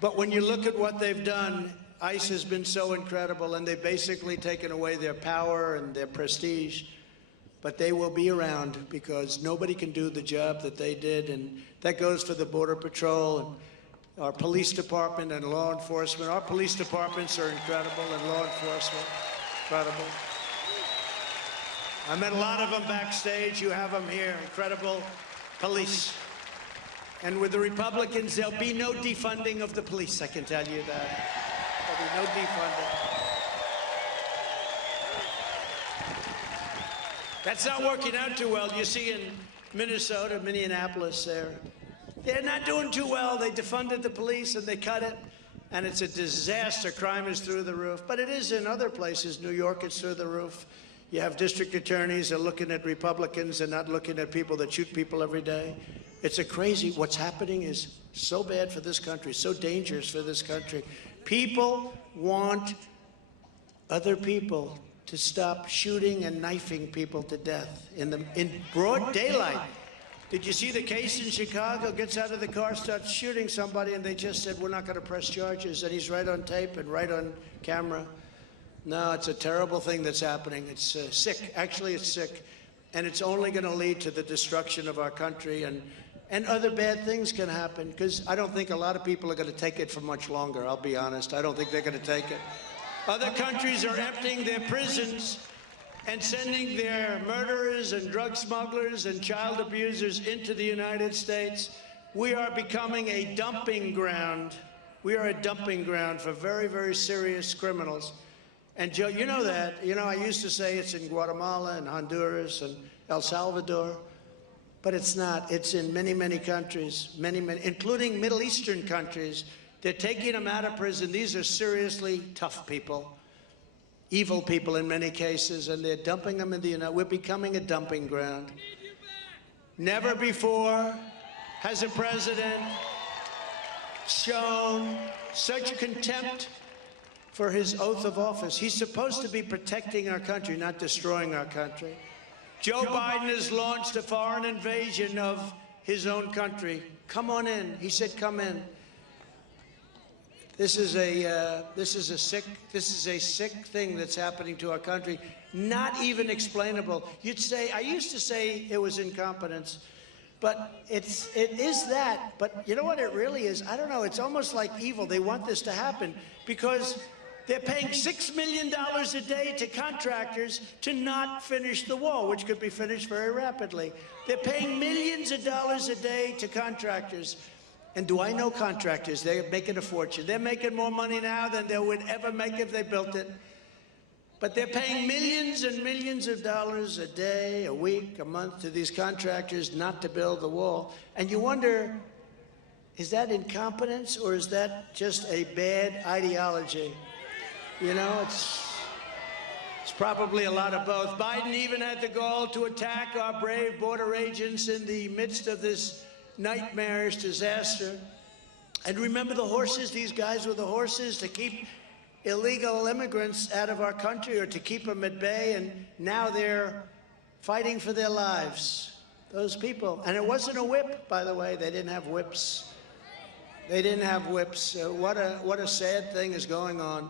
But when you look at what they've done, ICE has been so incredible, and they've basically taken away their power and their prestige. But they will be around because nobody can do the job that they did, and that goes for the Border Patrol and our police department and law enforcement. Our police departments are incredible, and law enforcement, incredible. I met a lot of them backstage. You have them here, incredible police. And with the Republicans, there'll be no defunding of the police, I can tell you that. There'll be no defunding. That's not working out too well. You see in Minnesota, Minneapolis, they're not doing too well. They defunded the police and they cut it, and it's a disaster. Crime is through the roof. But it is in other places. New York, it's through the roof. You have district attorneys that are looking at Republicans and not looking at people that shoot people every day. It's a crazy, what's happening is so bad for this country, so dangerous for this country. People want other people to stop shooting and knifing people to death in broad daylight. Did you see the case in Chicago? Gets out of the car, starts shooting somebody, and they just said, we're not going to press charges. And he's right on tape and right on camera. No, it's a terrible thing that's happening. It's sick. Actually, it's sick. And it's only going to lead to the destruction of our country, and other bad things can happen, because I don't think a lot of people are going to take it for much longer, I'll be honest. I don't think they're going to take it. Other countries are emptying their prisons and sending their murderers and drug smugglers and child abusers into the United States. We are becoming a dumping ground. We are a dumping ground for very, very serious criminals. And Joe, you know that. You know, I used to say it's in Guatemala and Honduras and El Salvador, but it's not. It's in many, many countries, many, including Middle Eastern countries. They're taking them out of prison. These are seriously tough people, evil people in many cases, and they're dumping them in the United States. We're becoming a dumping ground. Never before has a president shown such contempt for his oath of office. He's supposed to be protecting our country, not destroying our country. Joe Biden has launched a foreign invasion of his own country. Come on in. He said, come in. This is a sick thing that's happening to our country. Not even explainable. You'd say, I used to say it was incompetence, but it is that. But you know what it really is? I don't know. It's almost like evil. They want this to happen because they're paying $6 million a day to contractors to not finish the wall, which could be finished very rapidly. They're paying millions of dollars a day to contractors. And do I know contractors? They're making a fortune. They're making more money now than they would ever make if they built it. But they're paying millions and millions of dollars a day, a week, a month to these contractors not to build the wall. And you wonder, is that incompetence or is that just a bad ideology? You know, it's probably a lot of both. Biden even had the gall to attack our brave border agents in the midst of this nightmarish disaster. And remember the horses, these guys with the horses to keep illegal immigrants out of our country or to keep them at bay, and now they're fighting for their lives, those people. And it wasn't a whip, by the way. They didn't have whips. They didn't have whips. What a sad thing is going on.